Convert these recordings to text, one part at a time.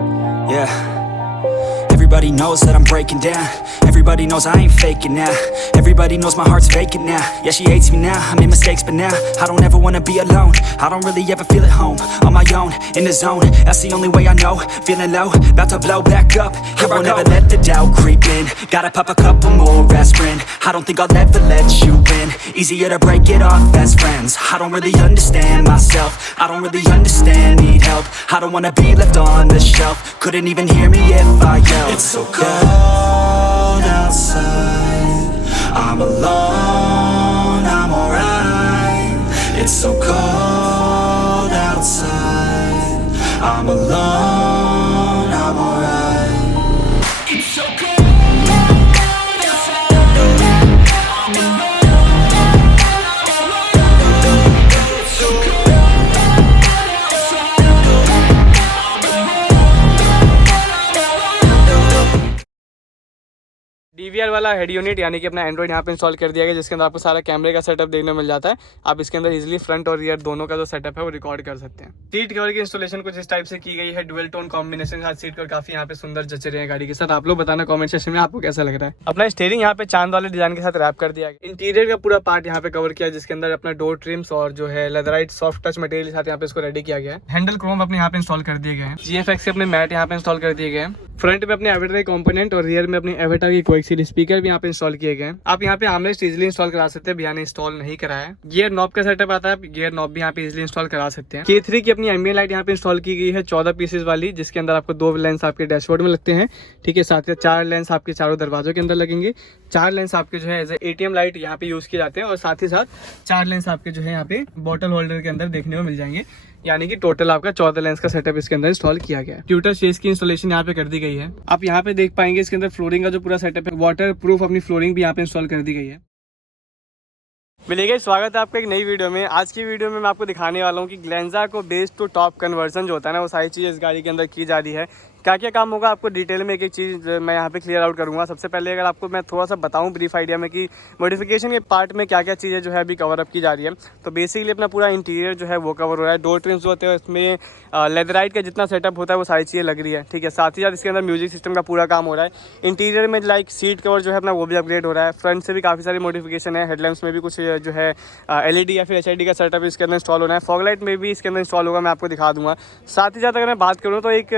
Yeah. Everybody knows that I'm breaking down. Everybody knows I ain't faking now. Everybody knows my heart's vacant now. Yeah, she hates me now, I made mistakes but now I don't ever wanna be alone. I don't really ever feel at home. On my own, in the zone, that's the only way I know. Feeling low, about to blow back up. Here I won't ever let the doubt creep in. Gotta pop a couple more aspirin. I don't think I'll ever let you in. Easier to break it off best friends. I don't really understand myself. I don't really understand, need help. I don't wanna be left on the shelf. Couldn't even hear me if I yelled. It's so cold outside. I'm alone, I'm alright. It's so cold outside. I'm alone, I'm alright. It's so cold. DVR वाला head unit यानी कि अपना Android यहाँ पे install कर दिया गया, जिसके अंदर आपको सारा कैमरे का सेटअप देखने को मिल जाता है। आप इसके अंदर इजीली फ्रंट और रियर दोनों का जो सेटअप है वो रिकॉर्ड कर सकते हैं। सीट कवर की इंस्टॉलेशन कुछ इस टाइप से की गई है, डुअल टोन कॉम्बिनेशन के साथ सीट कवर काफी यहाँ पे सुंदर जच रहे हैं गाड़ी के साथ। आप लोग बताना कमेंट सेक्शन में आपको कैसा लग रहा है। अपना स्टीयरिंग यहाँ पे चांद वाले डिजाइन के साथ रैप कर दिया गया। इंटीरियर का पूरा पार्ट यहाँ पे कवर किया, जिसके अंदर अपना डोर ट्रिम्स और जो है लेदराइट सॉफ्ट टच मटेरियल के साथ यहाँ पे इसको रेडी किया गया है। हैंडल क्रोम अपने यहाँ पे इंस्टॉल कर दिए गए हैं। GFX के अपने मैट यहाँ पे इंस्टॉल कर दिए गए हैं। फ्रंट में अपने एवेटर के कंपोनेंट और रियर में अपने एवेटर की कोएक्सियल स्पीकर भी यहाँ पे इंस्टॉल किए गए हैं। आप यहाँ पे आर्मरेस्ट इजीली इंस्टॉल करा सकते हैं, भैया ने इंस्टॉल नहीं कराया है। गियर नॉब का सेटअप आता है, गियर नॉब भी यहाँ पे इजीली इंस्टॉल करा सकते हैं। K3 की अपनी एम्बिएंट लाइट यहाँ पे इंस्टॉल की गई है 14 पीसेस वाली, जिसके अंदर आपको 2 लेंस आपके डैशबोर्ड में लगते हैं, ठीक है। साथ ही 4 लेंस आपके चारों दरवाजों के अंदर लगेंगे। 4 लेंस आपके जो है एज ATM लाइट यहाँ पे यूज किए जाते हैं, और साथ ही साथ 4 लेंस आपके जो है यहाँ पे बॉटल होल्डर के अंदर देखने को मिल जाएंगे। यानी कि टोटल आपका 14 लेंस का सेटअप इसके अंदर इंस्टॉल किया गया है। ट्यूटर शेस की इंस्टॉलेशन यहाँ पे कर दी गई है। आप यहाँ पे देख पाएंगे इसके अंदर फ्लोरिंग का जो पूरा सेटअप है, वाटर प्रूफ अपनी फ्लोरिंग भी यहाँ पे इंस्टॉल कर दी गई है। मिलेगा, स्वागत है आपका एक नई वीडियो में। आज की वीडियो में मैं आपको दिखाने वाला हूँ कि ग्लेंजा को बेस टू टॉप कन्वर्जन जो होता है ना, वो सारी चीज़ इस गाड़ी के अंदर की जा रही है। क्या क्या काम होगा आपको डिटेल में एक एक चीज़ मैं यहाँ पे क्लियर आउट करूँगा। सबसे पहले अगर आपको मैं थोड़ा सा बताऊँ ब्रीफ आइडिया में कि मॉडिफिकेशन के पार्ट में क्या क्या चीज़ें जो है अभी कवर अप की जा रही है, तो बेसिकली अपना पूरा इंटीरियर जो है वो कवर हो रहा है। डोर ट्रिम्स जो होते हैं उसमें लेदराइट का जितना सेटअप होता है वो सारी चीज़ें लग रही है, ठीक है। साथ ही साथ इसके अंदर म्यूजिक सिस्टम का पूरा काम हो रहा है। इंटीरियर में लाइक सीट कवर जो है अपना वो भी अपग्रेड हो रहा है। फ्रंट से भी काफ़ी सारी मॉडिफिकेशन है। हेडलैम्प्स में भी कुछ जो है LED या फिर HID का सेटअप इसके अंदर इंस्टॉल होना है। फॉग लाइट में भी इसके अंदर इंस्टॉल होगा, मैं आपको दिखा दूंगा। साथ ही साथ अगर मैं बात करूँ तो एक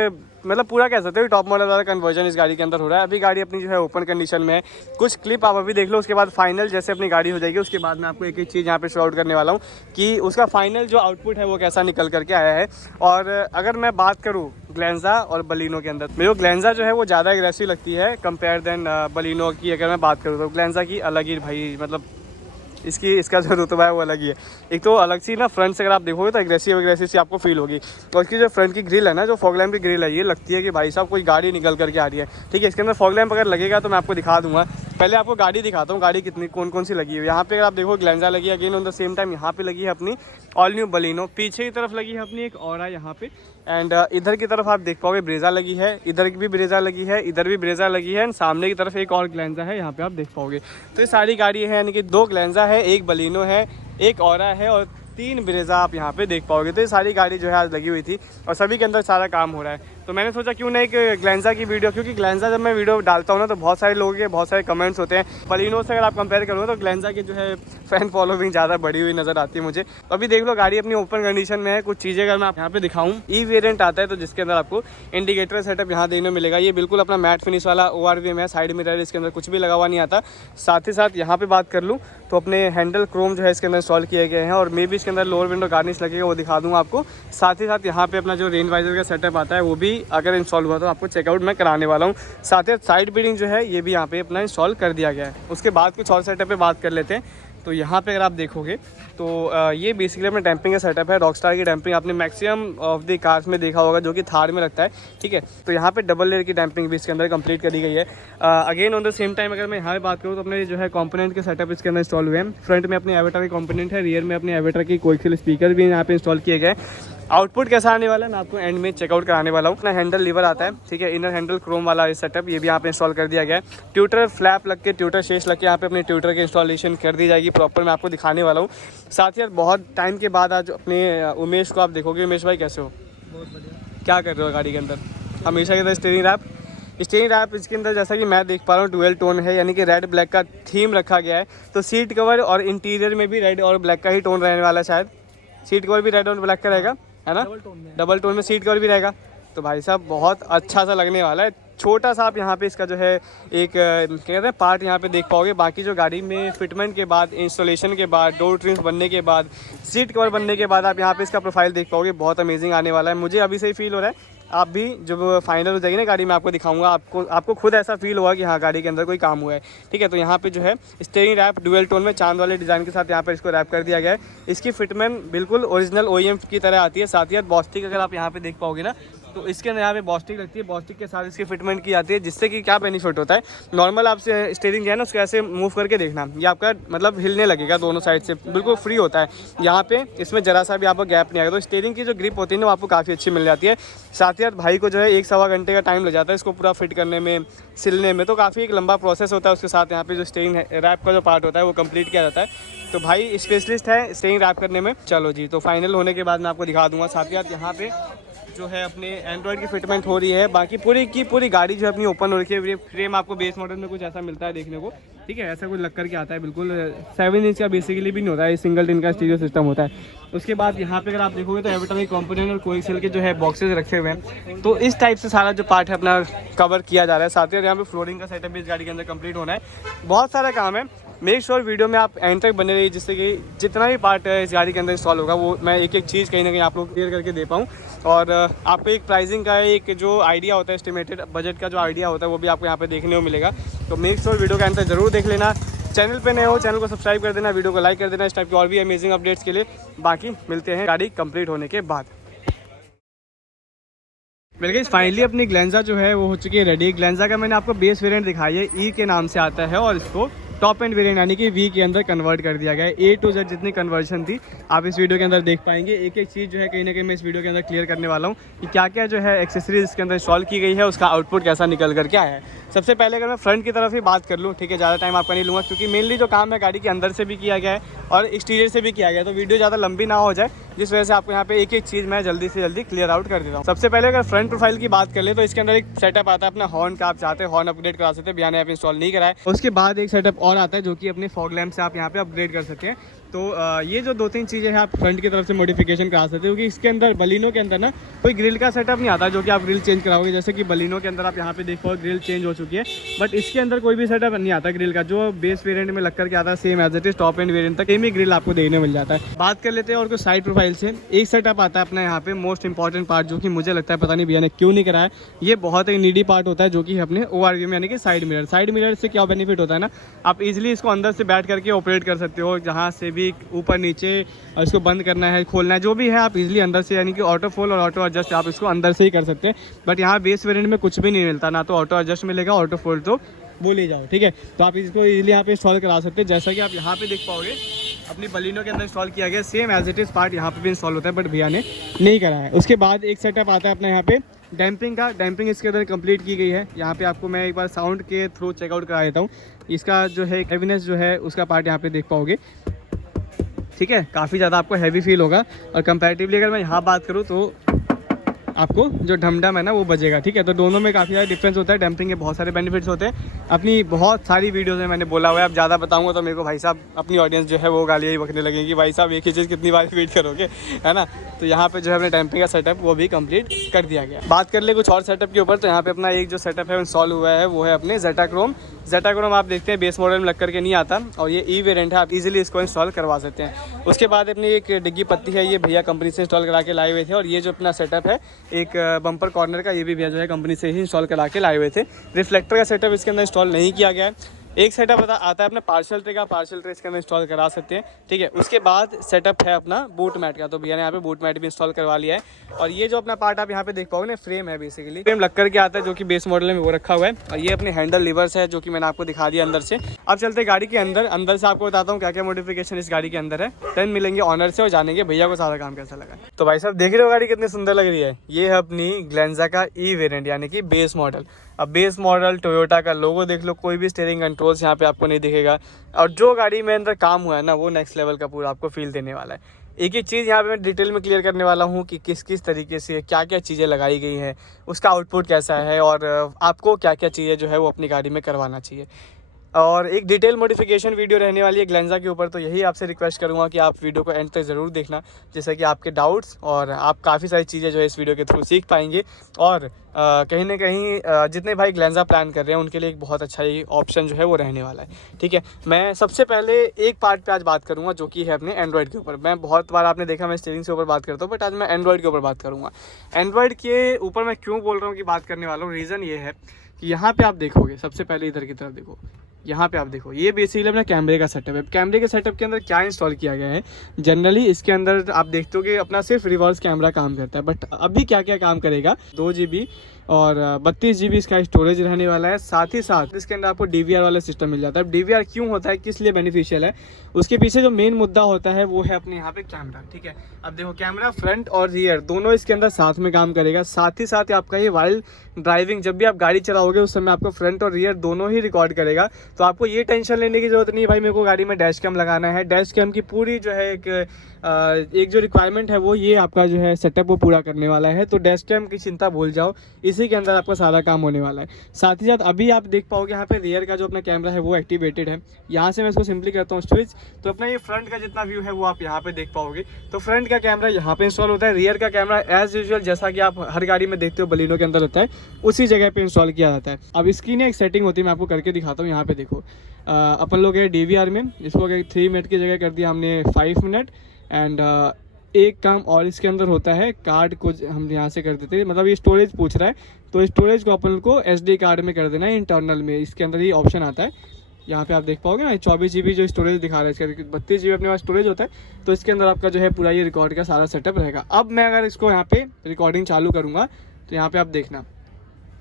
मतलब पूरा कह सकते हो टॉप मॉडल वाला कन्वर्जन इस गाड़ी के अंदर हो रहा है। अभी गाड़ी अपनी जो है ओपन कंडीशन में है। कुछ क्लिप आप अभी देख लो, उसके बाद फाइनल जैसे अपनी गाड़ी हो जाएगी उसके बाद मैं आपको एक एक चीज़ यहाँ पे शो आउट करने वाला हूँ कि उसका फाइनल जो आउटपुट है वो कैसा निकल करके आया है। और अगर मैं बात करूँ ग्लेंजा और बलिनो के अंदर, मेरे को ग्लेंजा जो है वो ज़्यादा एग्रेसिव लगती है कंपेयर देन बलिनो की। अगर मैं बात करूँ तो ग्लेंजा की अलग ही भाई मतलब इसका जो रुतबा है वो अलग ही है। एक तो अलग सी ना फ्रंट से अगर आप देखोगे तो एग्रेसिव सी आपको फील होगी। और इसकी जो फ्रंट की ग्रिल है ना, जो फॉग लैम्प की ग्रिल है, ये लगती है कि भाई साहब कोई गाड़ी निकल करके आ रही है, ठीक है। इसके अंदर फॉग लैम्प अगर लगेगा तो मैं आपको दिखा दूंगा। पहले आपको गाड़ी दिखाता हूँ, गाड़ी कितनी कौन सी लगी है। यहाँ पे अगर आप देखो ग्लेंजा लगी है, again on the same time यहाँ पे लगी है अपनी ऑल न्यू बलिनो। पीछे की तरफ लगी है अपनी एक ऑरा यहाँ पे, एंड इधर की तरफ आप देख पाओगे ब्रेजा लगी है, इधर भी ब्रेजा लगी है, इधर भी ब्रेजा लगी है, एंड सामने की तरफ एक और ग्लेंजा है यहाँ पे आप देख पाओगे। तो ये सारी गाड़ी है, यानी कि 2 ग्लेंजा है, 1 बलिनो है, 1 ऑरा है और 3 ब्रेजा आप यहाँ पे देख पाओगे। तो ये सारी गाड़ी जो है आज लगी हुई थी और सभी के अंदर सारा काम हो रहा है। तो मैंने सोचा क्यों ना एक ग्लेंजा की वीडियो, क्योंकि ग्लेंजा जब मैं वीडियो डालता हूँ ना तो बहुत सारे लोगों के बहुत सारे कमेंट्स होते हैं। बलिनो से अगर आप कंपेयर करोगे तो ग्लेंजा की जो है फैन फॉलोइंग ज़्यादा बढ़ी हुई नज़र आती है मुझे। तो अभी देख लो गाड़ी अपनी ओपन कंडीशन में है। कुछ चीज़ें अगर मैं आप यहाँ पे दिखाऊँ, ई वेरिएंट आता है तो जिसके अंदर आपको इंडिकेटर सेटअप यहाँ देखने को मिलेगा। ये बिल्कुल अपना मैट फिनिश वाला ORVM है। साइड मिरर इसके अंदर कुछ भी लगा हुआ नहीं आता। साथ ही साथ यहाँ पे बात कर लूँ तो अपने हैंडल क्रोम जो है इसके अंदर इंस्टॉल किए गए हैं, और मे भी इसके अंदर लोअर विंडो गार्निश लगेगा, वो दिखा दूँगा आपको। साथ ही साथ यहाँ पे अपना जो रेन वाइजर का सेटअप आता है वो भी अगर इंस्टॉल हुआ तो आपको चेकआउट मैं कराने वाला हूँ। साथ ही साइड बीडिंग जो है ये भी यहाँ पे अपना इंस्टॉल कर दिया गया है। उसके बाद कुछ और सेटअप पे बात कर लेते हैं। तो यहाँ पे अगर आप देखोगे तो ये बेसिकली अपना डैम्पिंग का सेटअप है। रॉकस्टार की डैम्पिंग आपने मैक्सिमम ऑफ द कार्स में देखा होगा, जो कि थार में लगता है, ठीक है। तो यहाँ पे डबल लेयर की डैम्पिंग भी इसके अंदर कंप्लीट करी गई है। Again on the same time अगर मैं यहाँ पे बात करूँ तो अपने जो है कंपोनेंट के सेटअप इसके अंदर इंस्टॉल हुए हैं। फ्रंट में अपने एवेटर के कंपोनेंट है, रियर में अपने एवेटर की कोएक्सियल स्पीकर भी यहाँ पे इंस्टॉल किए गए। आउटपुट कैसा आने वाला है मैं आपको एंड में चेकआउट कराने वाला हूँ। अपना हैंडल लीवर आता है, ठीक है, इनर हैंडल क्रोम वाला ये सेटअप ये भी यहाँ पे इंस्टॉल कर दिया गया है। ट्यूटर फ्लैप लग के, ट्यूटर शेष लग के यहाँ पे अपने ट्यूटर की इंस्टॉलेशन कर दी जाएगी प्रॉपर, मैं आपको दिखाने वाला हूँ। साथ ही बहुत टाइम के बाद आज अपने उमेश को आप देखोगे। उमेश भाई कैसे हो? बहुत बढ़िया। क्या कर रहे हो गाड़ी के अंदर? हमेशा की तरह स्टीयरिंग रैप इसके अंदर जैसा कि मैं देख पा रहा हूँ डुअल टोन है, यानी कि रेड ब्लैक का थीम रखा गया है। तो सीट कवर और इंटीरियर में भी रेड और ब्लैक का ही टोन रहने वाला है। शायद सीट कवर भी रेड और ब्लैक का रहेगा, है ना, डबल टोन में सीट कवर भी रहेगा। तो भाई साहब बहुत अच्छा सा लगने वाला है। छोटा सा आप यहाँ पे इसका जो है एक कहते हैं पार्ट यहाँ पे देख पाओगे। बाकी जो गाड़ी में फिटमेंट के बाद, इंस्टॉलेशन के बाद, डोर ट्रिम्स बनने के बाद, सीट कवर बनने के बाद आप यहाँ पे इसका प्रोफाइल देख पाओगे। बहुत अमेजिंग आने वाला है, मुझे अभी से ही फील हो रहा है। आप भी जब फाइनल हो जाएगी ना गाड़ी में आपको दिखाऊंगा, आपको खुद ऐसा फील होगा कि हाँ गाड़ी के अंदर कोई काम हुआ है। ठीक है, तो यहाँ पे जो है स्टीयरिंग रैप डुअल टोन में चांद वाले डिज़ाइन के साथ यहाँ पर इसको रैप कर दिया गया है। इसकी फिटमेंट बिल्कुल ओरिजिनल OEM की तरह आती है। साथ ही साथ बॉस्टिक अगर आप यहाँ पे देख पाओगे ना, तो इसके अंदर यहाँ पे बॉस्टिक लगती है। बॉस्टिक के साथ इसकी फिटमेंट की जाती है, जिससे कि क्या बेनिफिट होता है। नॉर्मल आपसे स्टीयरिंग जो है ना उसको ऐसे मूव करके देखना, ये आपका मतलब हिलने लगेगा दोनों साइड से, बिल्कुल फ्री होता है। यहाँ पे इसमें जरा सा भी आपको गैप नहीं आएगा। तो स्टीयरिंग की जो ग्रिप होती है ना वो आपको काफ़ी अच्छी मिल जाती है। साथ ही साथ भाई को जो है 1-1.25 घंटे का टाइम लग जाता है इसको पूरा फिट करने में, सिलने में। तो काफ़ी एक लंबा प्रोसेस होता है। उसके साथ यहाँ पे जो स्टीयरिंग रैप का जो पार्ट होता है वो कंप्लीट किया जाता है। तो भाई स्पेशलिस्ट है स्टीयरिंग रैप करने में। चलो जी, तो फाइनल होने के बाद मैं आपको दिखा दूँगा। साथ ही साथ यहाँ पे जो है अपने एंड्रॉयड की फिटमेंट हो रही है। बाकी पूरी की पूरी गाड़ी जो है अपनी ओपन हो रखी है। फ्रेम आपको बेस मॉडल में कुछ ऐसा मिलता है देखने को, ठीक है, ऐसा कुछ लग करके आता है। बिल्कुल 7 इंच का बेसिकली भी नहीं होता है, सिंगल टिन का स्टीरियो सिस्टम होता है। उसके बाद यहाँ पे अगर आप देखोगे तो एवर्टन कंपोनेंट और कोएक्सियल के जो है बॉक्सेस रखे हुए हैं। तो इस टाइप से सारा जो पार्ट है अपना कवर किया जा रहा है। साथ ही यहाँ पे फ्लोरिंग का सेटअप भी इस गाड़ी के अंदर कंप्लीट होना है। बहुत सारा काम है। मेक श्योर वीडियो में आप एंड तक बने रहिए, जिससे कि जितना भी पार्ट है इस गाड़ी के अंदर इंस्टॉल होगा वो मैं एक एक चीज़ कहीं ना कहीं आप लोग क्लियर करके दे पाऊँ। और आपको एक प्राइसिंग का एक जो आइडिया होता है, एस्टिमेटेड बजट का जो आइडिया होता है वो भी आपको यहाँ पे देखने को मिलेगा। तो मेक श्योर वीडियो का एंड तक जरूर देख लेना। चैनल पे नए हो चैनल को सब्सक्राइब कर देना, वीडियो को लाइक कर देना इस टाइप की और भी अमेजिंग अपडेट्स के लिए। बाकी मिलते हैं गाड़ी कंप्लीट होने के बाद। बिल्कुल फाइनली अपनी ग्लेंजा जो है वो हो चुकी है रेडी। ग्लेंजा का मैंने आपको बेस वेरिएंट दिखाई है, ई के नाम से आता है, और इसको टॉप एंड वेरिएंट यानी कि वी के अंदर कन्वर्ट कर दिया गया है। A to Z जितनी कन्वर्जन थी आप इस वीडियो के अंदर देख पाएंगे। एक एक चीज़ जो है कहीं ना कहीं मैं इस वीडियो के अंदर क्लियर करने वाला हूँ कि क्या क्या जो है एक्सेसरीज इसके अंदर इंस्टॉल की गई है, उसका आउटपुट कैसा निकल कर क्या है। सबसे पहले अगर मैं फ्रंट की तरफ ही बात कर लूँ, ठीक है, ज़्यादा टाइम आपका नहीं लूँगा क्योंकि मेनली जो काम है गाड़ी के अंदर से भी किया गया है और एक्सटीरियर से भी किया गया है, तो वीडियो ज़्यादा लंबी ना हो जाए, जिस वजह से आपको यहाँ पे एक एक चीज़ मैं जल्दी से जल्दी क्लियर आउट कर देता हूँ। सबसे पहले अगर फ्रंट प्रोफाइल की बात कर ले तो इसके अंदर एक सेटअप आता है अपना हॉर्न का। आप चाहते हैं हॉर्न अपग्रेड करा सकते हैं, भैया ने आप इंस्टॉल नहीं कराए। उसके बाद एक सेटअप और आता है जो कि अपने फॉग लैम्प से आप यहाँ पे अपग्रेड कर सकते हैं। तो ये जो 2-3 चीज़ें हैं आप फ्रंट की तरफ से मॉडिफिकेशन करा सकते हो, क्योंकि इसके अंदर बलिनो के अंदर ना कोई ग्रिल का सेटअप नहीं आता जो कि आप ग्रिल चेंज कराओगे। जैसे कि बलिनो के अंदर आप यहाँ पे देखो ग्रिल चेंज हो चुकी है, बट इसके अंदर कोई भी सेटअप नहीं आता ग्रिल का। जो बेस वेरिएंट में लग करके आता है same as it is top end variant तक सेम ही ग्रिल आपको देखने मिल जाता है। बात कर लेते हैं और कुछ साइड प्रोफाइल से। एक सेटअप आता है अपना यहाँ पे मोस्ट इंपॉर्टेंट पार्ट, जो कि मुझे लगता है पता नहीं भैया ने क्यों नहीं कराया। ये बहुत ही नीडी पार्ट होता है जो कि अपने ORV में यानी कि साइड मिरर। साइड मिरर से क्या बेनिफिट होता है ना, आप इजिली इसको अंदर से बैठ करके ऑपरेट कर सकते हो, जहाँ से भी ऊपर नीचे और इसको बंद करना है खोलना है जो भी है आप इजीली अंदर से, यानी कि ऑटो फोल और ऑटो एडजस्ट आप इसको अंदर से ही कर सकते हैं। बट यहाँ बेस वेरिएंट में कुछ भी नहीं मिलता, ना तो ऑटो एडजस्ट मिलेगा, ऑटो फोल तो बोल ही जाओ, ठीक है। तो आप इसको इजीली यहाँ पे इंस्टॉल करा सकते हैं। जैसा कि आप यहाँ पे देख पाओगे अपनी बलिनो के अंदर इंस्टॉल किया गया, same as it is part यहाँ पे भी इंस्टॉल होता है, बट भैया ने नहीं करा है। उसके बाद एक सेटअप आता है अपना यहाँ पे डैम्पिंग का। डैम्पिंग इसके अंदर कंप्लीट की गई है। यहाँ पे आपको मैं एक बार साउंड के थ्रू चेकआउट करा देता हूँ। इसका जो है हेवीनेस जो है उसका पार्ट यहाँ पे देख पाओगे, ठीक है, काफ़ी ज़्यादा आपको हैवी फील होगा। और कंपैरेटिवली अगर मैं यहाँ बात करूँ तो आपको जो ढमढम है ना वो बजेगा, ठीक है। तो दोनों में काफ़ी ज़्यादा डिफरेंस होता है। डैम्पिंग के बहुत सारे बेनिफिट्स होते हैं। अपनी बहुत सारी वीडियोज़ में मैंने बोला हुआ है, अब ज़्यादा बताऊंगा तो मेरे को भाई साहब अपनी ऑडियंस जो है वो गालियाँ ही बकने लगेंगी, भाई साहब एक ही चीज़ कितनी बार रिपीट करोगे, है ना। तो यहाँ पे जो है अपने डैम्पिंग का सेटअप वो भी कंप्लीट कर दिया गया। बात कर ले कुछ और सेटअप के ऊपर, तो यहाँ पे अपना एक जो सेटअप है इंस्टॉल हुआ है वो है अपने जेटाक्रोम। जेटाक्रोम आप देखते हैं बेस मॉडल में लग करके नहीं आता, और ये ई वेरिएंट है, आप इजीली इसको इंस्टॉल करवा सकते हैं। उसके बाद अपनी एक डिग्गी पत्ती है, ये भैया कंपनी से इंस्टॉल करा के लाए हुए थे। और ये जो अपना सेटअप है एक बम्पर कॉर्नर का, ये भी भैया जो है कंपनी से ही इंस्टॉल करा के लाए हुए थे। रिफ्लेक्टर का सेटअप इसके अंदर इंस्टॉल नहीं किया गया है। एक सेटअप आता है अपना पार्सल ट्रे का, पार्सल ट्रे इसके अंदर इंस्टॉल करा सकते हैं, ठीक है। उसके बाद सेटअप है अपना बूट मैट का, तो भैया ने यहाँ पे बूट मैट भी इंस्टॉल करवा लिया है। और ये जो अपना पार्ट आप यहाँ पे देख पाओगे ना, फ्रेम है, बेसिकली फ्रेम लग करके आता है जो कि बेस मॉडल में वो रखा हुआ है। और ये अपने हैंडल लिवर्स है जो कि मैंने आपको दिखा दिया अंदर से। अब चलते हैं गाड़ी के अंदर। अंदर से आपको बताता हूँ क्या क्या मॉडिफिकेशन इस गाड़ी के अंदर है। देन मिलेंगे ऑनर से और जानेंगे भैया को सारा काम कैसा लगा। तो भाई साहब देख रहे हो गाड़ी कितनी सुंदर लग रही है। ये है अपनी ग्लेंजा का ई वेरिएंट यानी कि बेस मॉडल। अब बेस मॉडल टोयोटा का लोगो देख लो, कोई भी स्टीयरिंग कंट्रोल्स यहाँ पे आपको नहीं दिखेगा। और जो गाड़ी में अंदर काम हुआ है ना वो नेक्स्ट लेवल का पूरा आपको फील देने वाला है। एक एक चीज़ यहाँ पे मैं डिटेल में क्लियर करने वाला हूँ कि किस किस तरीके से क्या क्या चीज़ें लगाई गई हैं, उसका आउटपुट कैसा है और आपको क्या क्या चीज़ें जो है वो अपनी गाड़ी में करवाना चाहिए। और एक डिटेल मॉडिफिकेशन वीडियो रहने वाली है ग्लेंजा के ऊपर, तो यही आपसे रिक्वेस्ट करूँगा कि आप वीडियो को एंड तक ज़रूर देखना, जिससे कि आपके डाउट्स और आप काफ़ी सारी चीज़ें जो है इस वीडियो के थ्रू सीख पाएंगे। और कहीं ना कहीं जितने भाई ग्लेंजा प्लान कर रहे हैं उनके लिए एक बहुत अच्छा ये ऑप्शन जो है वो रहने वाला है। ठीक है, मैं सबसे पहले एक पार्ट पे आज बात करूँगा जो कि है अपने एंड्रॉयड के ऊपर। मैं बहुत बार आपने देखा मैं स्टीयरिंग के ऊपर बात करता हूँ, बट आज मैं एंड्रॉयड के ऊपर बात करूँगा। एंड्रॉयड के ऊपर मैं क्यों बोल रहा हूँ कि बात करने वाला हूँ, रीज़न ये है कि यहाँ पर आप देखोगे, सबसे पहले इधर की तरफ देखो, यहाँ पे आप देखो, ये बेसिकली अपना कैमरे का सेटअप है। कैमरे के सेटअप के अंदर क्या इंस्टॉल किया गया है, जनरली इसके अंदर आप देखते हो कि अपना सिर्फ रिवर्स कैमरा काम करता है, बट अभी क्या क्या काम करेगा, 2 GB और 32 GB इसका स्टोरेज रहने वाला है। साथ ही साथ इसके अंदर आपको DVR वाला सिस्टम मिल जाता है। DVR क्यों होता है, किस लिए बेनिफिशियल है, उसके पीछे जो मेन मुद्दा होता है वो है अपने यहाँ पे कैमरा। ठीक है, अब देखो कैमरा फ्रंट और रियर दोनों इसके अंदर साथ में काम करेगा। साथ ही साथ आपका ये वाइल ड्राइविंग, जब भी आप गाड़ी चलाओगे उस समय आपको फ्रंट और रियर दोनों ही रिकॉर्ड करेगा। तो आपको ये टेंशन लेने की जरूरत नहीं है भाई मेरे को गाड़ी में डैश कैम लगाना है। डैश कैम की पूरी जो है एक जो रिक्वायरमेंट है वो ये आपका जो है सेटअप वो पूरा करने वाला है। तो डैश कैम की चिंता भूल जाओ, इसी के अंदर आपका सारा काम होने वाला है। साथ ही साथ अभी आप देख पाओगे यहाँ पे रियर का जो अपना कैमरा है वो एक्टिवेटेड है। यहाँ से मैं इसको सिंपली करता हूँ स्विच, तो अपना ये फ्रंट का जितना व्यू है वो आप यहाँ पे देख पाओगे। तो फ्रंट का कैमरा यहाँ पे इंस्टॉल होता है, रियर का कैमरा एज यूजुअल जैसा कि आप हर गाड़ी में देखते हो बलिनो के अंदर होता है उसी जगह पे इंस्टॉल किया जाता है। अब इसकी ना एक सेटिंग होती है, मैं आपको करके दिखाता हूँ। यहाँ पे देखो अपन लोग है DVR में, इसको 3 मिनट की जगह कर दिया हमने 5 मिनट। एंड एक काम और इसके अंदर होता है, कार्ड को हम यहाँ से कर देते हैं, मतलब ये स्टोरेज पूछ रहा है तो स्टोरेज को अपन को SD कार्ड में कर देना है, इंटरनल में। इसके अंदर ये ऑप्शन आता है, यहाँ पे आप देख पाओगे ना 24 GB जो स्टोरेज दिखा रहा है, इसका 32 GB अपने पास स्टोरेज होता है। तो इसके अंदर आपका जो है पूरा ये रिकॉर्ड का सारा सेटअप रहेगा। अब मैं अगर इसको यहाँ पे रिकॉर्डिंग चालू करूँगा तो यहाँ पे आप देखना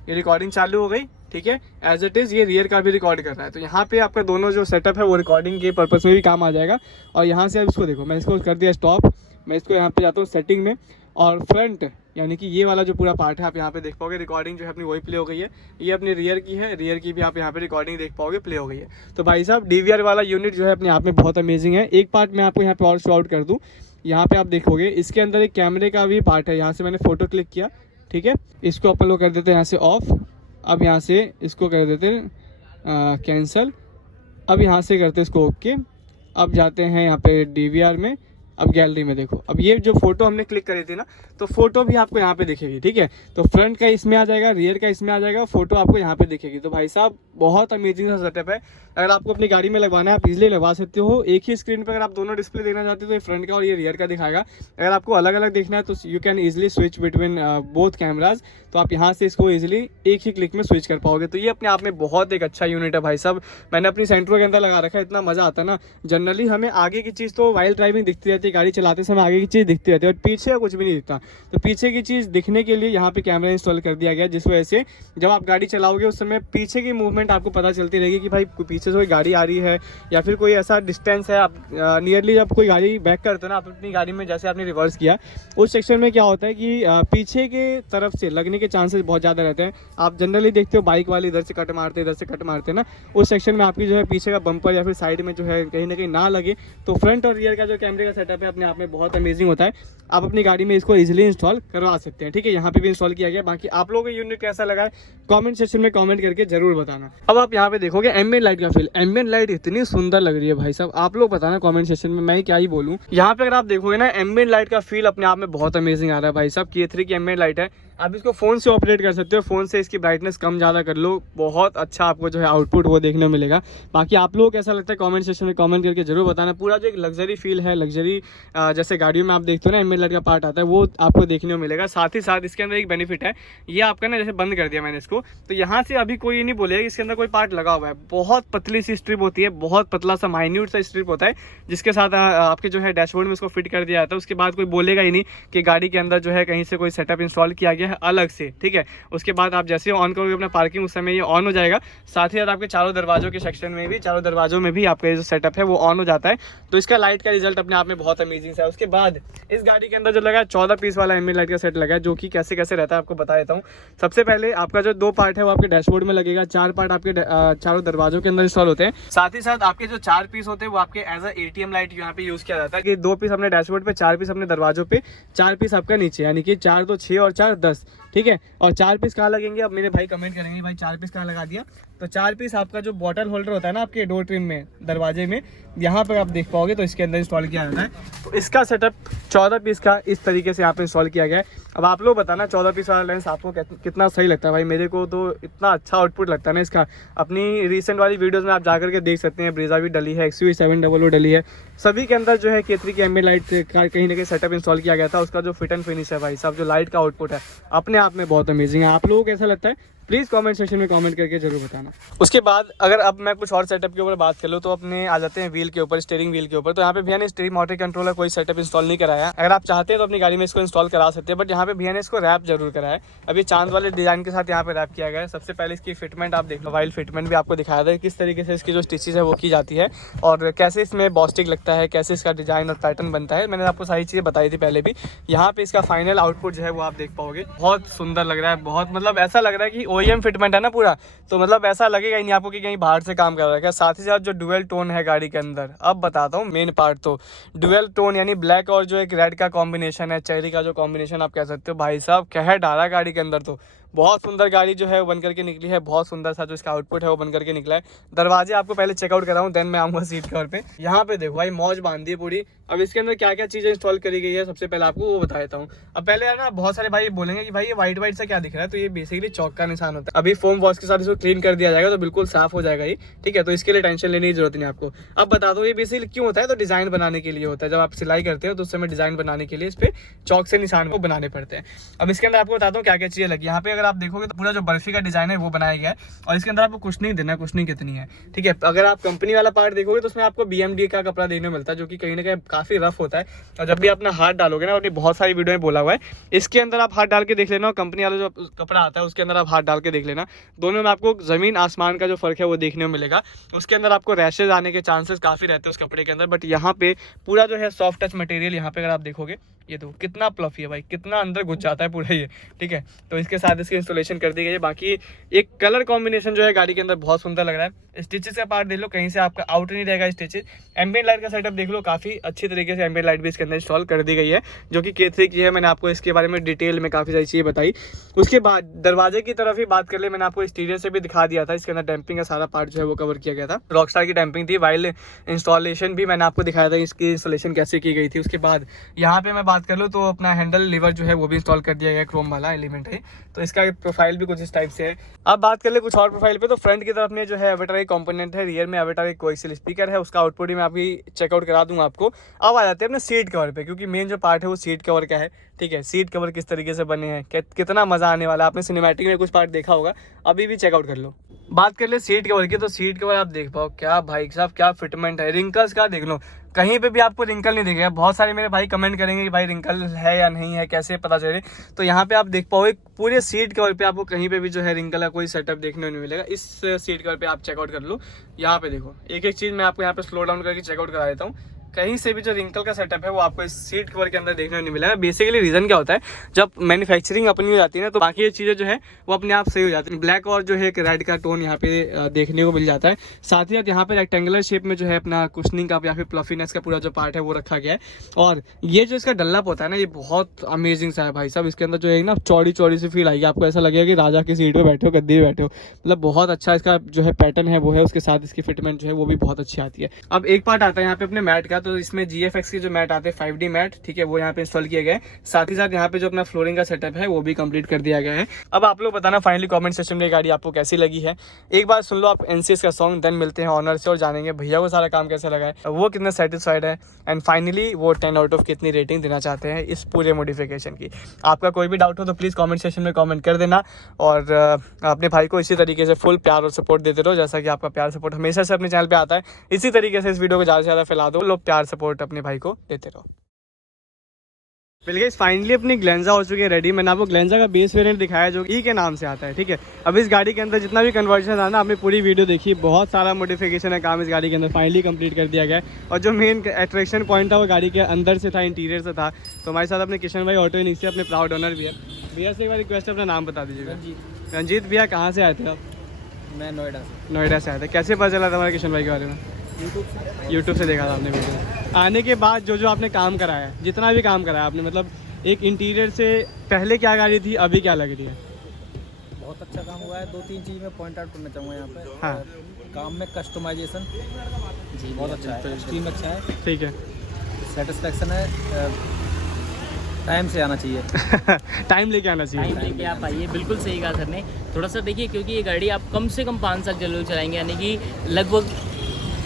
ये रिकॉर्डिंग चालू हो गई। ठीक है, एज इट इज़ ये रियर का भी रिकॉर्ड कर रहा है। तो यहाँ पे आपका दोनों जो सेटअप है वो रिकॉर्डिंग के पर्पस में भी काम आ जाएगा। और यहाँ से आप इसको देखो, मैं इसको कर दिया स्टॉप, मैं इसको यहाँ पे जाता हूँ सेटिंग में, और फ्रंट यानी कि ये वाला जो पूरा पार्ट है आप यहाँ पे देख पाओगे रिकॉर्डिंग जो है अपनी वही प्ले हो गई है। ये अपनी रियर की है, रियर की भी आप यहाँ पे रिकॉर्डिंग देख पाओगे प्ले हो गई है। तो भाई साहब DVR वाला यूनिट जो है अपने आप में बहुत अमेजिंग है। एक पार्ट मैं आपको यहाँ पे और शो आउट कर दूँ, यहाँ पे आप देखोगे इसके अंदर एक कैमरे का भी पार्ट है। यहाँ से मैंने फोटो क्लिक किया, ठीक है, इसको अपन लोग कर देते हैं यहाँ से ऑफ। अब यहाँ से इसको कर देते हैं कैंसिल। अब यहाँ से करते हैं इसको ओके। अब जाते हैं यहाँ पे DVR में, अब गैलरी में देखो, अब ये जो फोटो हमने क्लिक करी थी ना, तो फोटो भी आपको यहाँ पे दिखेगी। ठीक है, तो फ्रंट का इसमें आ जाएगा, रियर का इसमें आ जाएगा, फोटो आपको यहाँ पे दिखेगी। तो भाई साहब बहुत अमेजिंग सा सेटअप है। अगर आपको अपनी गाड़ी में लगवाना है आप इजीली लगवा सकते हो। एक ही स्क्रीन पर अगर आप दोनों डिस्प्ले देखना चाहते हो तो ये फ्रंट का और ये रियर का दिखाएगा। अगर आपको अलग अलग देखना है तो you can easily switch between both cameras. तो आप यहाँ से इसको ईजिली एक ही क्लिक में स्विच कर पाओगे। तो ये अपने आप में बहुत एक अच्छा यूनिट है भाई साहब। मैंने अपनी सेंट्रो के अंदर लगा रखा है, इतना मज़ा आता है ना। जनरली हमें आगे की चीज़ तो वाइल्ड ड्राइविंग दिखती रहती है, गाड़ी चलाते समय आगे की चीज़ दिखती रहती है, और पीछे कुछ भी नहीं दिखता। तो पीछे की चीज़ दिखने के लिए यहाँ पे कैमरा इंस्टॉल कर दिया गया, जिस वजह से जब आप गाड़ी चलाओगे उस समय पीछे की मूवमेंट आपको पता चलती रहेगी कि भाई पीछे से कोई गाड़ी आ रही है या फिर कोई ऐसा डिस्टेंस है। आप नियरली जब कोई गाड़ी बैक करते हो ना आप अपनी गाड़ी में, जैसे आपने रिवर्स किया उस सेक्शन में क्या होता है कि पीछे के तरफ से लगने के चांसेस बहुत ज़्यादा रहते हैं। आप जनरली देखते हो बाइक वाले इधर से कट मारते इधर से कट मारते ना, उस सेक्शन में आपकी जो है पीछे का बम्पर या फिर साइड में जो है कहीं ना कहीं ना लगे। तो फ्रंट और रियर का जो कैमरे का सेटअप है अपने आप में बहुत अमेजिंग होता है। आप अपनी गाड़ी में इसको इजीली इंस्टॉल करवा सकते हैं। ठीक है, यहाँ पे भी इंस्टॉल किया गया। बाकी आप लोगों को यूनिट कैसा लगा है कमेंट सेक्शन में कमेंट करके जरूर बताना। अब आप यहाँ पे देखोगे एम्बिएंट लाइट का फील, एम्बिएंट लाइट इतनी सुंदर लग रही है भाई साहब, आप लोग बताना कमेंट सेक्शन में, मैं क्या ही बोलूँ। यहाँ पे अगर आप देखोगे ना एम्बिएंट लाइट का फील अपने आप में बहुत अमेजिंग आ रहा है भाई साहब। K3 की एम्बिएंट लाइट है, आप इसको फ़ोन से ऑपरेट कर सकते हो, फ़ोन से इसकी ब्राइटनेस कम ज़्यादा कर लो, बहुत अच्छा आपको जो है आउटपुट वो देखने को मिलेगा। बाकी आप लोगों को कैसा लगता है कमेंट सेक्शन में कमेंट करके जरूर बताना। पूरा जो एक लग्जरी फील है, लग्जरी जैसे गाड़ियों में आप देखते हो ना एम्बिएंट लाइट का पार्ट आता है, वो आपको देखने को मिलेगा। साथ ही साथ इसके अंदर एक बेनिफिट है, ये आपका ना जैसे बंद कर दिया मैंने इसको, तो यहाँ से अभी कोई नहीं बोलेगा इसके अंदर कोई पार्ट लगा हुआ है। बहुत पतली सी स्ट्रिप होती है, बहुत पतला सा माइन्यूट सा स्ट्रिप होता है, जिसके साथ आपके जो है डैशबोर्ड में उसको फिट कर दिया जाता है। उसके बाद कोई बोलेगा ही नहीं कि गाड़ी के अंदर जो है कहीं से कोई सेटअप इंस्टॉल किया गया है। है अलग से, ठीक है। उसके बाद आप जैसे ऑन करोगे अपना पार्किंग, उस समय ये ऑन हो जाएगा। साथ ही साथ आपके चारों दरवाजों के सेक्शन में भी, चारों दरवाजों में भी आपका जो सेटअप है वो ऑन हो जाता है। तो इसका लाइट का रिजल्ट अपने आप में बहुत अमेजिंग है। उसके बाद इस गाड़ी के अंदर जो लगा है 14 पीस वाला एम्बिएंट लाइट का सेट लगा है, जो कि कैसे कैसे रहता है आपको बता देता हूँ। सबसे पहले आपका जो 2 पार्ट है वो आपके डैशबोर्ड में लगेगा, 4 पार्ट आपके चारों दरवाजों के अंदर इंस्टॉल होते हैं। साथ ही साथ आपके जो 4 पीस होते हैं वो आपके एज अ ATM लाइट यहाँ पे यूज किया जाता है कि 2 पीस अपने डैशबोर्ड पे, 4 पीस अपने दरवाजों पे, 4 पीस आपका नीचे, यानी कि 4 तो 6 और 4 10, ठीक है। और 4 पीस कहाँ लगेंगे, अब मेरे भाई कमेंट करेंगे भाई 4 पीस कहाँ लगा दिया। तो 4 पीस आपका जो बॉटल होल्डर होता है ना आपके डोर ट्रिम में, दरवाजे में, यहाँ पर आप देख पाओगे तो इसके अंदर इंस्टॉल किया जाता है। तो इसका सेटअप 14 पीस का इस तरीके से यहाँ पे इंस्टॉल किया गया है। अब आप लोग बताना 14 पीस वाला लेंस आपको कितना सही लगता है। भाई मेरे को तो इतना अच्छा आउटपुट लगता है ना इसका। अपनी रिसेंट वाली वीडियोस में आप जाकर के देख सकते हैं, ब्रीजा भी डली है, XUV700 डली है, सभी के अंदर जो है K3 की एम्बिएंट लाइट का कहीं ना कहीं सेटअप इंस्टॉल किया गया था। उसका जो फिट एंड फिनिश है भाई साहब, जो लाइट का आउटपुट है अपने आप में बहुत अमेजिंग है। आप लोगों को कैसा लगता है प्लीज़ कमेंट सेक्शन में कमेंट करके जरूर बताना। उसके बाद अगर अब मैं कुछ और सेटअप के ऊपर बात कर लूँ तो अपने आ जाते हैं व्हील के ऊपर, स्टीयरिंग व्हील के ऊपर। तो यहाँ पे भैया ने स्टीयरिंग मोटर कंट्रोलर कोई सेटअप इंस्टॉल नहीं कराया। अगर आप चाहते हैं तो अपनी गाड़ी में इसको इंस्टॉल करा सकते हैं, बट यहाँ पे भैया ने इसको रैप जरूर कराया है। अभी चांद वाले डिजाइन के साथ यहाँ पे रैप किया गया है। सबसे पहले इसकी फिटमेंट आप देख लो, वाइल फिटमेंट भी आपको दिखाया था किस तरीके से इसकी जो स्टिचेज है वो की जाती है और कैसे इसमें बॉस्टिक लगता है, कैसे इसका डिजाइन और पैटर्न बनता है। मैंने आपको सारी चीज़ें बताई थी पहले भी। यहाँ पे इसका फाइनल आउटपुट जो है वो आप देख पाओगे, बहुत सुंदर लग रहा है। बहुत मतलब ऐसा लग रहा है कि OEM फिटमेंट है ना पूरा, तो मतलब ऐसा लगेगा ही नहीं आपको कि कहीं बाहर से काम कर रहा है। साथ ही साथ जो डुअल टोन है गाड़ी के अंदर, अब बताता हूँ मेन पार्ट। तो डुअल टोन यानी ब्लैक और जो एक रेड का कॉम्बिनेशन है, चेरी का जो कॉम्बिनेशन आप कह सकते हो, भाई साहब कह डाला गाड़ी के अंदर। तो बहुत सुंदर गाड़ी जो है वो बन करके निकली है, बहुत सुंदर सा जो इसका आउटपुट है वो बन करके निकला है। दरवाजे आपको पहले चेकआउट कराऊं, देन मैं आऊँगा सीट कवर पे। यहाँ पे देखो भाई मौज बांध दी पूरी। अब इसके अंदर क्या क्या चीज़ें इंस्टॉल करी गई है सबसे पहले आपको वो बता देता हूँ। अब पहले यार ना बहुत सारे भाई बोलेंगे कि भाई ये वाइट वाइट सा क्या दिख रहा है, तो ये बेसिकली चौक का निशान होता है। अभी फोम वॉश के साथ इसको क्लीन कर दिया जाएगा तो बिल्कुल साफ हो जाएगा ये, ठीक है। तो इसके लिए टेंशन लेने की जरूरत नहीं आपको। अब बता दो ये बेसिकली क्यों होता है, तो डिजाइन बनाने के लिए होता है। जब आप सिलाई करते हो तो उस समय डिजाइन बनाने के लिए इस पे चौक से निशान को बनाने पड़ते हैं। अब इसके अंदर आपको बताता हूँ क्या क्या चीज़ें लगी। यहाँ पे अगर आप देखोगे तो पूरा जो बर्फी का डिजाइन है वो बनाया गया है और इसके अंदर आपको कुशनिंग देना है, कुशनिंग कितनी है, ठीक है। अगर आप कंपनी वाला पार्ट देखोगे तो उसमें आपको BMD का कपड़ा देखने को मिलता है, जो कि कहीं ना कहीं काफी रफ होता है। और जब भी अपना हाथ डालोगे ना, अपनी बहुत सारी वीडियो में बोला हुआ है, इसके अंदर आप हाथ डाल के देख लेना, कंपनी वाला जो कपड़ा आता है उसके अंदर आप हाथ डाल के देख लेना, दोनों में आपको जमीन आसमान का जो फर्क है वो देखने को मिलेगा। उसके अंदर आपको रैशेज आने के चांसेस काफी रहते हैं उस कपड़े के अंदर, बट यहाँ पे पूरा जो है सॉफ्ट टच मटेरियल, यहाँ पे अगर आप देखोगे ये तो कितना प्लफी है भाई, कितना अंदर घुस जाता है पूरा ये, ठीक है। तो इसके साथ इसकी इंस्टॉलेशन कर दी गई है। बाकी एक कलर कॉम्बिनेशन जो है गाड़ी के अंदर बहुत सुंदर लग रहा है। स्टिचेस का पार्ट देख लो, कहीं से आपका आउट नहीं रहेगा स्टिचेस। एम्बिएंट लाइट का सेटअप देख लो, काफी अच्छी तरीके से एम्बिएंट लाइट भी इसके अंदर इंस्टॉल कर दी गई है, जो कि K3 की है। मैंने आपको इसके बारे में डिटेल में काफी सारी चीजें बताई। उसके बाद दरवाजे की तरफ ही बात कर ले, मैंने आपको एक्सटीरियर से भी दिखा दिया था। इसके अंदर डैम्पिंग का सारा पार्ट जो है वो कवर किया गया था, रॉकस्टार की डैम्पिंग थी। वाइल इंस्टॉलेशन भी मैंने आपको दिखाया था, इसकी इंस्टॉलेशन कैसे की गई थी। उसके बाद यहाँ पे मैं बात कर लूँ तो अपना हैंडल लीवर जो है वो भी इंस्टॉल कर दिया गया, क्रोम वाला एलिमेंट है। तो इसका प्रोफाइल भी कुछ इस टाइप से है। अब बात कर ले कुछ और प्रोफाइल पे, तो फ्रंट की तरफ में जो है अवेटर कंपोनेंट है, रियर में अवेटर कोएक्सियल स्पीकर है, उसका आउटपुट ही मैं अभी चेकआउट करा दूंगा आपको। अब आ जाते हैं अपने सीट कवर पे, क्योंकि मेन जो पार्ट है वो सीट कवर का है, ठीक है। सीट कवर किस तरीके से बने हैं, कितना मजा आने वाला है, आपने सिनेमैटिक में कुछ पार्ट देखा होगा, अभी भी चेकआउट कर लो। बात कर ले सीट कवर की, तो सीट कवर आप देख पाओ, क्या भाई साहब क्या फिटमेंट है। रिंकल्स का देख लो, कहीं पे भी आपको रिंकल नहीं दिखेगा। बहुत सारे मेरे भाई कमेंट करेंगे कि भाई रिंकल है या नहीं है, कैसे पता चले। तो यहाँ पे आप देख पाओ पूरे सीट कवर पे आपको कहीं पे भी जो है रिंकल का कोई सेटअप देखने को नहीं मिलेगा। इस सीट कवर पे आप चेकआउट कर लो। यहाँ पे देखो एक एक चीज़ मैं आपको यहाँ पे स्लो डाउन करके चेकआउट करा देता हूँ। कहीं से भी जो रिंकल का सेटअप है वो आपको इस सीट कवर के अंदर देखने को नहीं मिलेगा। बेसिकली रीजन क्या होता है, जब मैन्युफैक्चरिंग अपनी हो जाती है ना, तो बाकी ये चीज़ें जो है वो अपने आप सही हो जाती है। ब्लैक और जो है एक रेड का टोन यहाँ पे देखने को मिल जाता है। साथ ही साथ यहाँ पे रेक्टेंगुलर शेप में जो है अपना कुशनिंग का या फिर प्लफीनेस का पूरा जो पार्ट है वो रखा गया है। और ये जो इसका डल्लप होता है ना, ये बहुत अमेजिंग सा है भाई साहब। इसके अंदर जो है ना चौड़ी चौड़ी सी फील आएगी आपको, ऐसा लगेगा कि राजा की सीट पे बैठे हो, गद्दी पे बैठे हो। मतलब बहुत अच्छा इसका जो है पैटर्न है वो है, उसके साथ इसकी फिटमेंट जो है वो भी बहुत अच्छी आती है। अब एक पार्ट आता है यहाँ पे अपने मैट का, तो इसमें GFX के जो मैट आते हैं 5D मैट, ठीक है, वो यहाँ पे इंस्टॉल किए गए। साथ ही साथ यहाँ पे जो अपना फ्लोरिंग का सेटअप है वो भी कंप्लीट कर दिया गया है। अब आप लोग बताना फाइनली कमेंट सेक्शन में गाड़ी आपको कैसी लगी है। एक बार सुन लो आप NCS का सॉन्ग, देन मिलते हैं ऑनर से और जानेंगे भैया को सारा काम कैसा लगा है, वो कितना सेटिस्फाइड है, एंड फाइनली वो 10 आउट ऑफ कितनी रेटिंग देना चाहते हैं इस पूरे मॉडिफिकेशन की। आपका कोई भी डाउट हो तो प्लीज़ कॉमेंट सेक्शन में कॉमेंट कर देना और अपने भाई को इसी तरीके से फुल प्यार और सपोर्ट देते रहो, जैसा कि आपका प्यार सपोर्ट हमेशा से अपने चैनल पर आता है। इसी तरीके से इस वीडियो को ज़्यादा से ज़्यादा फैला दो, लोग प्यार सपोर्ट अपने भाई को देते रहो। बिल्कुल फाइनली अपनी ग्लेंजा हो चुकी है रेडी। मैंने आपको ग्लेंजा का बेस वेरिएंट दिखाया जो ई के नाम से आता है, ठीक है। अब इस गाड़ी के अंदर जितना भी कन्वर्जन था ना, आपने पूरी वीडियो देखी, बहुत सारा मॉडिफिकेशन है काम इस गाड़ी के अंदर फाइनली कंप्लीट कर दिया गया है। और जो मेन अट्रैक्शन पॉइंट था वो गाड़ी के अंदर से था, इंटीरियर से था। तो हमारे साथ अपने किशन भाई ऑटो यूनिक से अपने प्राउड ओनर भी है। भैया से एक बार रिक्वेस्ट है, अपना नाम बता दीजिएगा। रंजीत भैया, कहाँ से आए थे आप? मैं नोएडा से आए थे। कैसे पता चला था हमारे किशन भाई के बारे में? यूट्यूब से देखा था आपने वीडियो। आने के बाद जो आपने काम कराया है, जितना भी काम कराया आपने, मतलब एक इंटीरियर से पहले क्या गाड़ी थी, अभी क्या लग रही है? बहुत अच्छा काम हुआ है। 2-3 चीज़ मैं पॉइंट आउट करना चाहूँगा यहाँ पे। हाँ। काम में कस्टमाइजेशन जी बहुत अच्छा है, स्ट्रीम अच्छा है, ठीक है। सेटिस्फेक्शन है, टाइम से आना चाहिए। टाइम लेके आना चाहिए। टाइम लेके आप आइए, बिल्कुल सही कहा सर ने। थोड़ा सा देखिए, क्योंकि ये गाड़ी आप कम से कम 5 साल चलाएंगे, यानी कि लगभग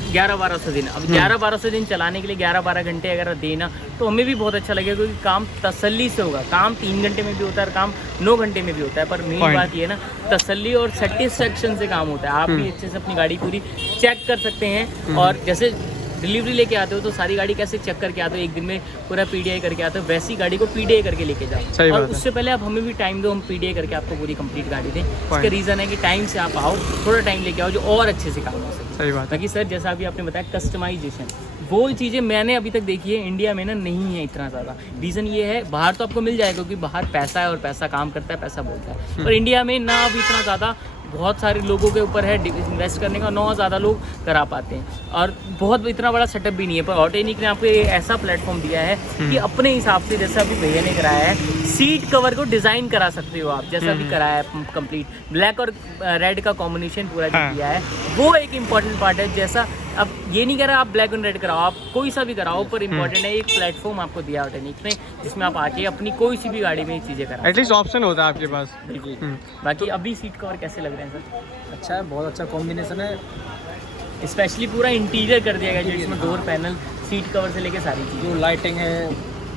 11-1200 दिन। अब 11-1200 दिन चलाने के लिए 11-12 घंटे अगर देना तो हमें भी बहुत अच्छा लगेगा, क्योंकि काम तसल्ली से होगा। काम 3 घंटे में भी होता है और काम 9 घंटे में भी होता है, पर मेन बात ये है ना, तसल्ली और सेटिस्फेक्शन से काम होता है। आप भी अच्छे से अपनी गाड़ी पूरी चेक कर सकते हैं। और जैसे डिलीवरी लेके आते हो तो सारी गाड़ी कैसे चेक करके आते हो, एक दिन में पूरा पीडीआई करके आते हो, वैसी गाड़ी को पीडीआई करके लेके जाओ। और उससे पहले आप हमें भी टाइम दो, हम पीडीआई करके आपको पूरी कंप्लीट गाड़ी दें। इसका रीज़न है कि टाइम से आप आओ, थोड़ा टाइम लेके आओ, जो और अच्छे से काम हो सके। सही बात है। बाकी सर, जैसा अभी आपने बताया कस्टमाइजेशन, वो चीज़ें मैंने अभी तक देखी है इंडिया में ना, नहीं है इतना ज़्यादा। रीज़न ये है, बाहर तो आपको मिल जाएगा क्योंकि बाहर पैसा है और पैसा काम करता है, पैसा बोलता है। पर इंडिया में ना अभी इतना ज़्यादा, बहुत सारे लोगों के ऊपर है इन्वेस्ट करने का, 9 ज़्यादा लोग करा पाते हैं और बहुत इतना बड़ा सेटअप भी नहीं है। पर ऑटोनिक ने आपको एक ऐसा प्लेटफॉर्म दिया है कि अपने हिसाब से, जैसा अभी भैया ने कराया है, सीट कवर को डिज़ाइन करा सकते हो आप, जैसा भी कराया है कंप्लीट। ब्लैक और रेड का कॉम्बिनेशन पूरा जो दिया है, वो एक इम्पॉर्टेंट पार्ट है। जैसा अब ये नहीं कह रहा आप ब्लैक एंड रेड कराओ, आप कोई सा भी कराओ, पर इम्पॉर्टेंट है एक प्लेटफॉर्म आपको दिया ऑटोनिक ने, जिसमें आप आके अपनी कोई सी भी गाड़ी में ये चीज़ें करा, एटलीस्ट ऑप्शन होता है आपके पास। बिल्कुल। बाकी अभी सीट कवर कैसे लग रहे हैं सर? अच्छा है, बहुत अच्छा कॉम्बिनेशन है। स्पेशली पूरा इंटीरियर कर दिया गया, जो इसमें डोर पैनल, सीट कवर से लेके सारी चीज़ें। जो लाइटिंग है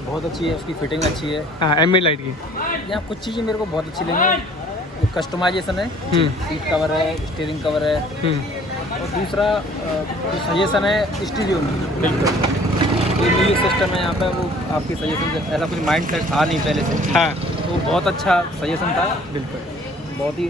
बहुत अच्छी है, उसकी फिटिंग अच्छी है। हाँ, एमए लाइट की। यहाँ कुछ चीज़ें मेरे को बहुत अच्छी लगी। कस्टमाइजेशन है, सीट कवर है, स्टीयरिंग कवर है, और दूसरा जो सजेशन है स्टीरियो में, बिल्कुल ये न्यू सिस्टम है यहाँ पे। वो आपकी सजेशन ऐसा कुछ माइंड सेट था नहीं पहले से। हाँ, तो बहुत अच्छा सजेशन था, बिल्कुल बहुत ही,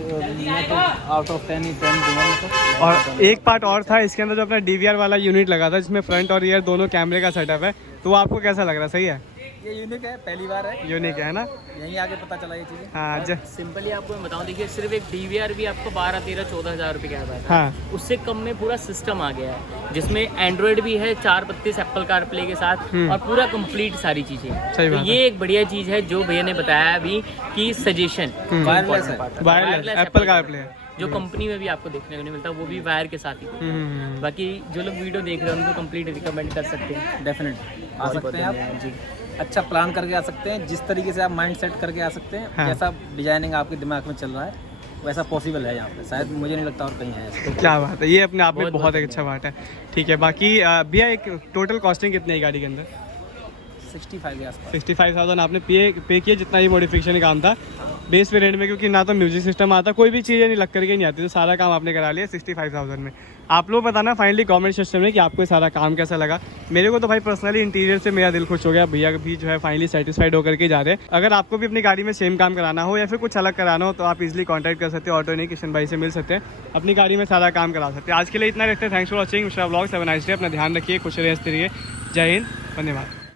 मैं तो आउट ऑफ 10 ही 10 दूंगा तो। और एक पार्ट और था इसके अंदर, जो अपना डीवीआर वाला यूनिट लगा था, जिसमें फ्रंट और रियर दोनों कैमरे का सेटअप है, तो वो आपको कैसा लग रहा है? सही है, ये यूनिक है, पहली बार है, यूनिक है ना? यहीं आगे पता चला ये चीज़ें। हाँ, सिंपली आपको मैं बताऊं, देखिए सिर्फ एक डीवीआर भी आपको 12-13-14 हज़ार रुपये का आता है। हाँ, उससे कम में पूरा सिस्टम आ गया है, जिसमें एंड्रॉयड भी है 432 एप्पल कारप्ले के साथ, और पूरा कंप्लीट सारी चीज़ें। सही तो बात ये एक बढ़िया चीज़ है जो भैया ने बताया अभी कि सजेशन वायरलेस है, वायरलेस एप्पल कारप्ले है, जो कंपनी में भी आपको देखने को नहीं मिलता, वो भी वायर के साथ ही। बाकी जो लोग वीडियो देख रहे हैं उनको कंप्लीट रिकमेंड कर सकते हैं, डेफिनेटली आ सकते हैं आप जी। अच्छा प्लान करके आ सकते हैं, जिस तरीके से आप माइंड सेट करके आ सकते हैं। हाँ। जैसा डिजाइनिंग आपके दिमाग में चल रहा है वैसा पॉसिबल है यहाँ पे, शायद मुझे नहीं लगता और कहीं है ऐसा। क्या बात है, ये अपने आप में बहुत एक अच्छा बात है। ठीक है, बाकी भैया एक टोटल कॉस्टिंग कितनी है गाड़ी के अंदर? 65 के आसपास। 65,000 आपने पे किया, जितना ही मॉडिफिकेशन काम था बेस वेरिएंट में, क्योंकि ना तो म्यूजिक सिस्टम आता, कोई भी चीज़ें नहीं लग करके नहीं आती, तो सारा काम आपने करा लिया 65,000 में। आप लोग बताना फाइनली कमेंट सेक्शन में कि आपको सारा काम कैसा लगा। मेरे को तो भाई पर्सनली इंटीरियर से मेरा दिल खुश हो गया, भैया भी जो है फाइनली सेटिस्फाइड होकर के जा रहे हैं। अगर आपको भी अपनी गाड़ी में सेम काम कराना हो या फिर कुछ अलग कराना हो, तो आप इजीली कॉन्टैक्ट कर सकते हो, ऑटोनिक किशन भाई से मिल सकते हैं, अपनी गाड़ी में सारा काम करा सकते हैं। आज के लिए इतना रखते हैं, thanks for watching Mishra vlogs, have a nice day. अपना ध्यान रखिए, खुश रहिए, हंसते रहिए। जय हिंद, धन्यवाद।